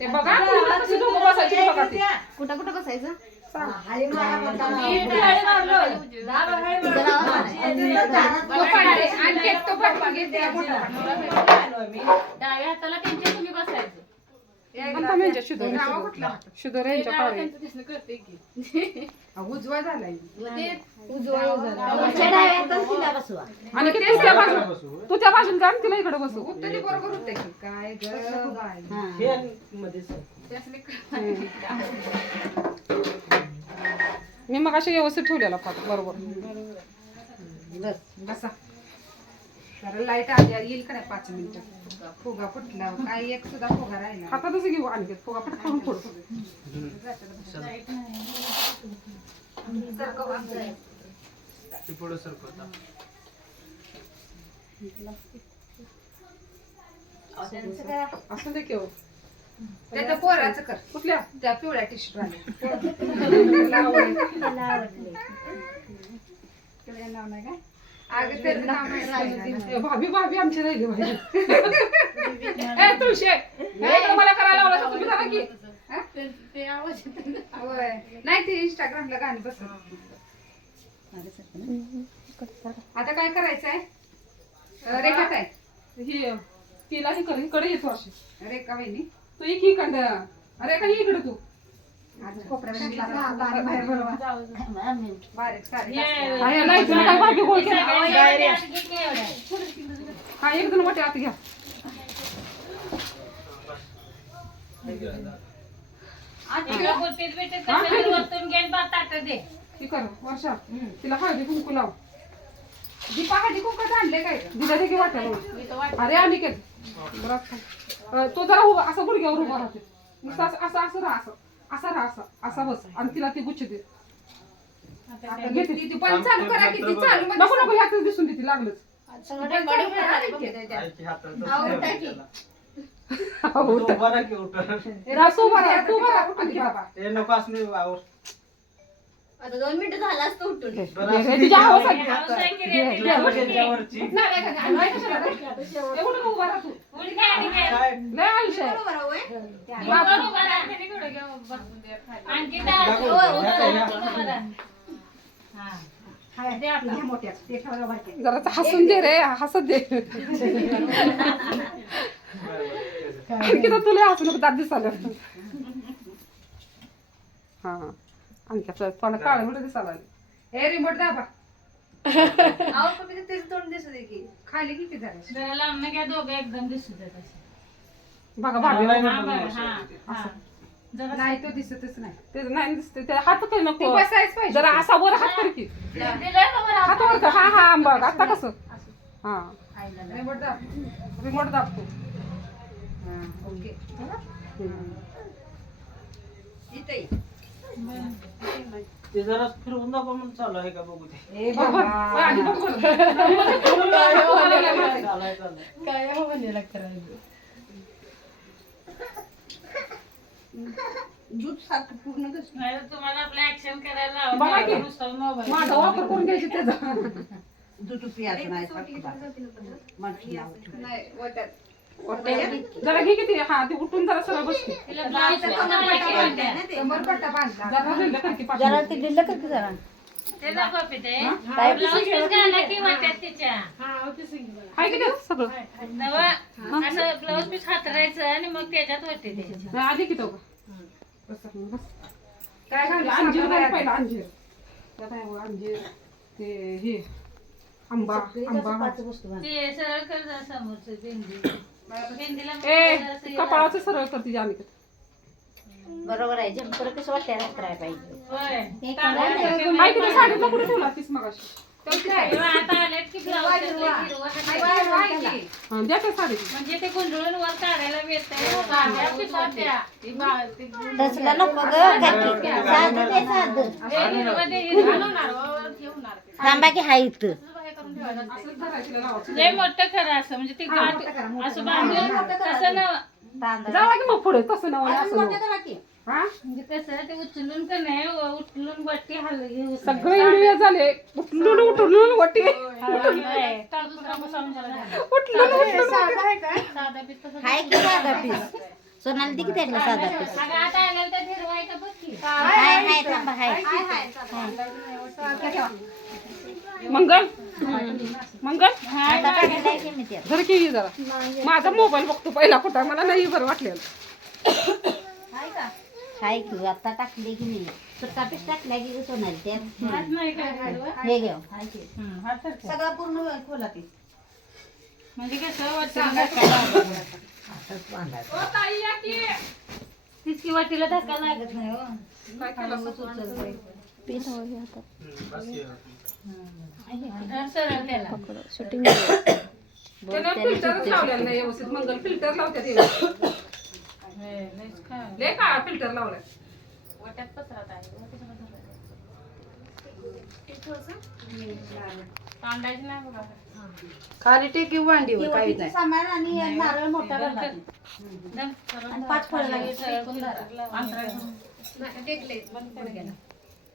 ते बघा कुठं कशी दोघं बसायची बघा ते. कुठं कुठं बसायचं. तो तो. डाव्या हाताला त्यांच्या तुम्ही बसायचं. यांच्या कुठला शुद्ध यांच्या उजवा झालाय. बसवा. आणि किती त्या बाजू तू त्या बाजून जा आणि तिला इकडे बसू. उत्तरी बरोबर होते की काय ग? हा. मी मग अशी व्यवस्थित ठेवलेला पाठ बरोबर. बस. बसा. जरा लाइट आली येईल का नाही पाच मिनिटं? फुगा फुटला काय एक सुद्धा फुगा राहिला हातातच घेऊ आणखी फुगा पटकन फोड पुढे सरकवता असं दे केव त्या त्या पोराचं कर. कुठल्या? त्या पिवळ्या टी शर्ट नाही काय? नाही भाभी भाभी आमची राहिली ए तुळशी मला करायला तर तुम्ही जरा की. हा? नाही ते इंस्टाग्रामला गाणी बस आता काय करायचंय? रेखा काय ही? तिला ही कर इकडे येतो अशी. रेखा वहिनी तू एक इकडं. अरे काही इकडे तू. हा. हा एक जण मोठे आत घ्या. ती कर वर्षा. तिला हळदी कुंकू लाव. दीपा हळदी कुंकू आणले काय? ग? दिल्या देखील वाटायला मी तर वाट- अरे अनिकेत बरं तो जरा उभा असा गुडघ्यावर उभा राहते नुसतं असं असं असं राहा असं. असा राहा असा असा बस. आणि तिला ती गुच्छ दे. आता ती- ती- ती पण चालू करा की ती चालू. मध्ये नको नको ह्याच दिसून देते लागलंच. ती हो, उठ. उभा राहा की उठा राहा, तू तू उठून दे बाबा. हे नको असणे वावर आता दोन मिनिटं झालं असतं उठून हे. त्याच्यावरची नाही, नाही, नाही, नाही कशाला उभा. काय लय आयुष्य आहे. बरोबर आहे, होय? उभा. हा. जरा हसून दे रे हसत दे किती तुला हसू नको दात दिसायला हा हा आणखी आपलं तोंड काळं मोठं दिसायला लागलं. हे रिमोट दाबा. अहो, पण मी तेच तोंड दिसू दे की. खाली किती झालं? जरा लांब घ्या दोघं एकदम दिसू देत असं. बघा भाभी हा, बरं, हा, हा. जरा नाही तो दिसतच नाही. ते नाही दिसते ते हात काही ती नको. बसायच पाहिजे. जरा असा वर हात कर की. दिलंय का बरं हात वर कर. हा हा बघ. आता कसं? हा. रिमोट दाब. रिमोट दाबतो हा, ओके. इथंही. ते जरा फिरवून दाखव म्हणून चालू आहे का बघू ते ए. बाबा. दूध सारखं पूर्ण. नाही तर तुम्हाला आपलं ऍक्शन करायला बघा की. लावून नुसतं मोबाईल माझा वापर करून घ्यायची त्याचा दूध पियाचं नाही सारखं माणसं नाव ठेवलं. नाही वाटत जरा घे किती हा ते उठून जरा सरळ बस की. तिला ब्लाऊज शिवायला की वाटतं. कमर पट्टा बांधला. जरा. ते दिलं जरा? ब्लाऊज पीस सगळं. असं ब्लाऊज हातरायचं आणि मग त्याच्यात वाटते द्यायची नाही, आधी किती बस बस काय घालू अंजीर. पहिला ते हे आंबा आंबा. ते सरळ कर समोरचं ए हे कपाळाचं सरळ कर तिच्या आणि बरोबर आहे जम्पर कसं वाटायला राहायला पाहिजे. साडीतला कुठे ठेवला तीस मगाशी. तेव्हा आता आलेत की ब्लाऊज हिरवा. हिरवा. हाय, हाताला. हाय, हाय की. हा, द्या त्या साडीत म्हणजे ते गुंडळून वर काढायला मिळतंय साध्या पिसाच्या. ती बा- ती गुंडळून- तसलं नको ग काकी साधं ते साधं. हे हिरवं ते हिरवं घालवणार, वर ठेवणार. थांबा की हाय इथं. असं बाहेर करून ठेवायचं. असंच धरायचं लावायचं. लय मोठं करा असं म्हणजे ती गाठ असं बांधून तसं ना तांदळा जावा की मग पुढे तसं नव्हे असं नव्हे. करा की. हा? म्हणजे कसं ते उचलून का नाही व- उचलून वरती हलवी सगळे व्हिडिओ झाले. उठलून उठलून वटी उठलून उठलून उठलून साधा हाय की साधा पीस सोनाली दे की त्यातला साधा पीस आता आलेलं तर फिरवायचं बघ की? हाय हाय थांबा हाय. मंगल मंगल आता टाकलाय की मी त्यात जर की जरा. माझा मोबाईल बघतो पहिला कुठं. मला नाही बरं वाटलेलं. हाय की आता टाकले की टाकलाय सोनाली त्यात. नाही काय. हे घेऊ हात तर ठेव. सगळं पूर्ण खोला ते म्हणजे कसं वाटतं धक्का वाटीला लागत नाही हो. काय केलं असं? तर सरळ त्याला त्यानं फिल्टरच लावलेलं नाही व्यवस्थित मंगल फिल्टर लावतात व्यवस्थित. हे, लयच काय. लय काळा फिल्टर लावलाय वाट्यात पसरत आहे वाटीला धरायचं. कांडायचं नाही बघा खाली टेकी वांडीवर काही नाही सामान आणि नारळ मोठा घाला ते. दम, सरळ आणि पाच फळं लागली. सरळ फिल्टर लावा. अंतराळी.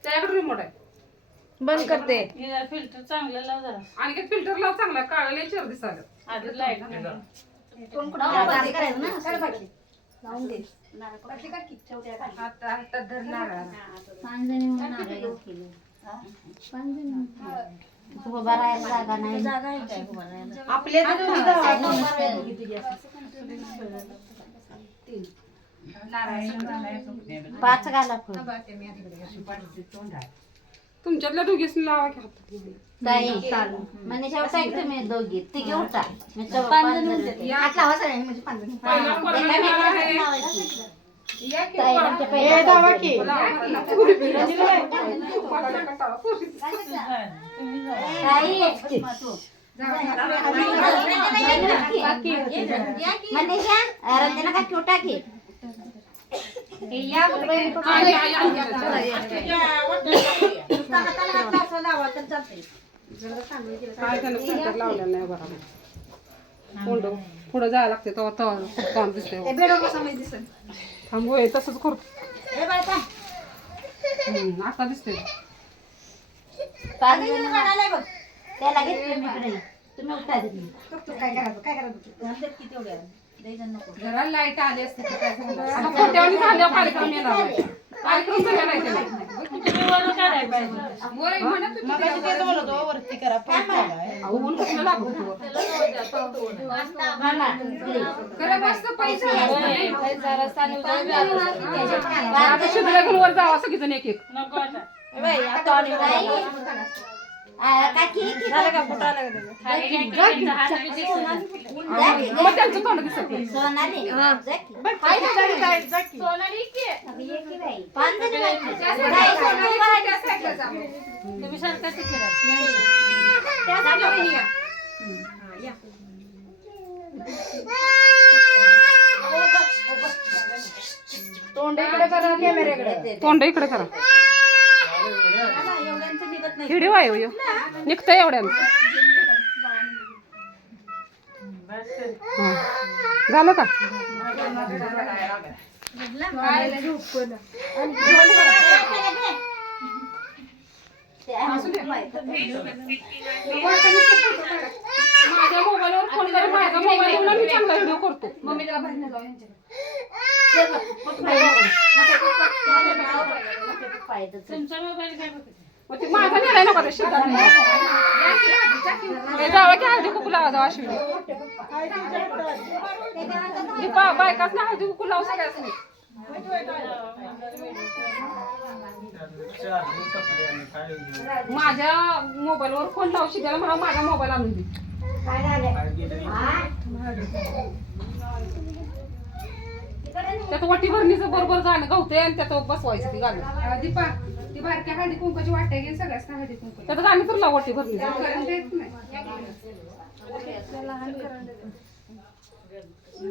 त्याकडे रिमोट आहे बंद करते. हे जरा फिल्टर चांगलं लाव जरा. आणि एक फिल्टर लाव चांगला काळा लय चर आधी लाइट आपल्या पाच घाला तुमच्यातल्या दोघीच लावा की हातात. ताई म्हणजे शेवटा एक तुम्ही दोघी तिघी उठा मी चौ- पाच जणी हात लावा सगळ्यांनी म्हणजे पाच जणी. पहिला एका परवा मेकाला आहे. हात लावायची. ताई, आमच्या पहिल्या मला नाही कंटाळा. ताई, मनीषा रंजना का क्यों टाकी हा, या, या, या, या. चला, या. हाताला हात असं लावा तर चालतंय. काय त्यानं फिल्टर लावलेलं नाही बरोबर कोंड पुढं जायला लागते तेव्हा तेव्हा काम दिसते थांब होय तसंच करतो हम्म, आता दिसते पाच जणी त्याला घेतली मी इकडे. तुम्ही उठा तिथे. काय करायचं काय करायचं किती एवढ्या. द्यायचं नको. जरा लाइट आली असते तर काय झालं असतं. आता खोट्यावानी झाल्यावर कार्यक्रम येणार नाही. कार्यक्रम सगळ्या नाही केला. खरं मस्त पैसे वर जावा सगळीजण एक एक की? त्यांचा. मग त्यांचं तोंड दिसत नाही. तुम्ही सारखं इकडे करा कॅमेऱ्याकडे. तोंड इकडे करा. एवढ्यांचं आहे हो निघतं एवढ्यानं. झालं का? माझ्या मोबाईलवर फोन मोबाईल मी चांगला व्हिडिओ करतो. मम्मी त्याला बाहेर जाऊ यांच्या. तुमचा मोबाईल काय मग ते माझा नेलाय नको ते शेतात हे जावं की हळदी कुकू लावा जावा अश्विनी. दीपा बायकाच ना हळदी कुकू लावू सगळ्याच माझ्या मोबाईलवर फोन लावशी द्यायला मला माझा मोबाईल आणून दे. त्यात वटी भरणीचं बरोबर गाणं गावते आणि त्यात बसवायचं ती गाणं अं, दीपा ती बारक्या हळदी कुंकाची वाट्या घेऊन सगळ्याच हळदी कुंकू त्यात गाणी तर लाव वटी भरणीचं करून देत नाही.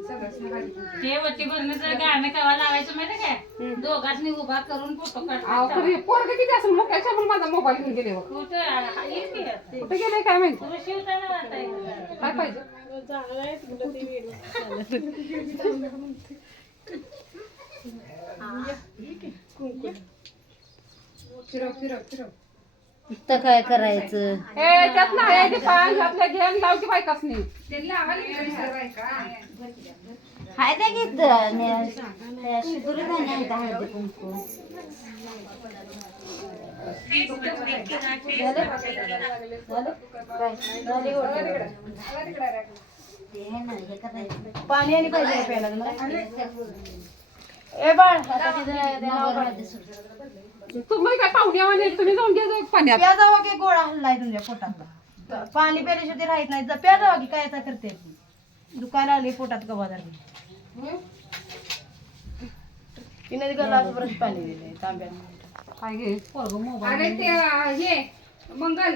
सगळ्याच हळदी कुंकू ते वटी भरणीचं गाणं केव्हा लावायचं माहिती काय? दोघांनी उभा करून फोटो अहो, काढतात खरी पोरगं किती असेल? मग काय माझा मोबाईल घेऊन गेले बघ. कुठं? आ- येईल की? आता. कुठे गेले काय माहिती? वाटायचं काय पाहिजे? फिरव फिरव फिरव तर काय करायचं? ए त्यात पाय घातल्या घ्या आणि लाव की बायकाच नाही हाय त्या घेत शिदुरी धान्य हळदी कुंकू. पाणी आणि पाहिजे प्यायला ए बाळ आता तिथं नाव. तुम्ही काय पाहुण्यावाने तुम्ही जाऊन घ्या जाऊ पाण्यात. प्या जावा की गोळा हल्लाय तुमच्या पोटातला. पाणी प्यायल्याशिवाय ते राहत नाही जा, प्या जावा की काय आता करते? दुखायला आली पोटात कवा झाली तिने गलास ब्रश पाणी दिले तांब्यात. काय घे पोरगं मोबाईल अरे ते हे मंगल.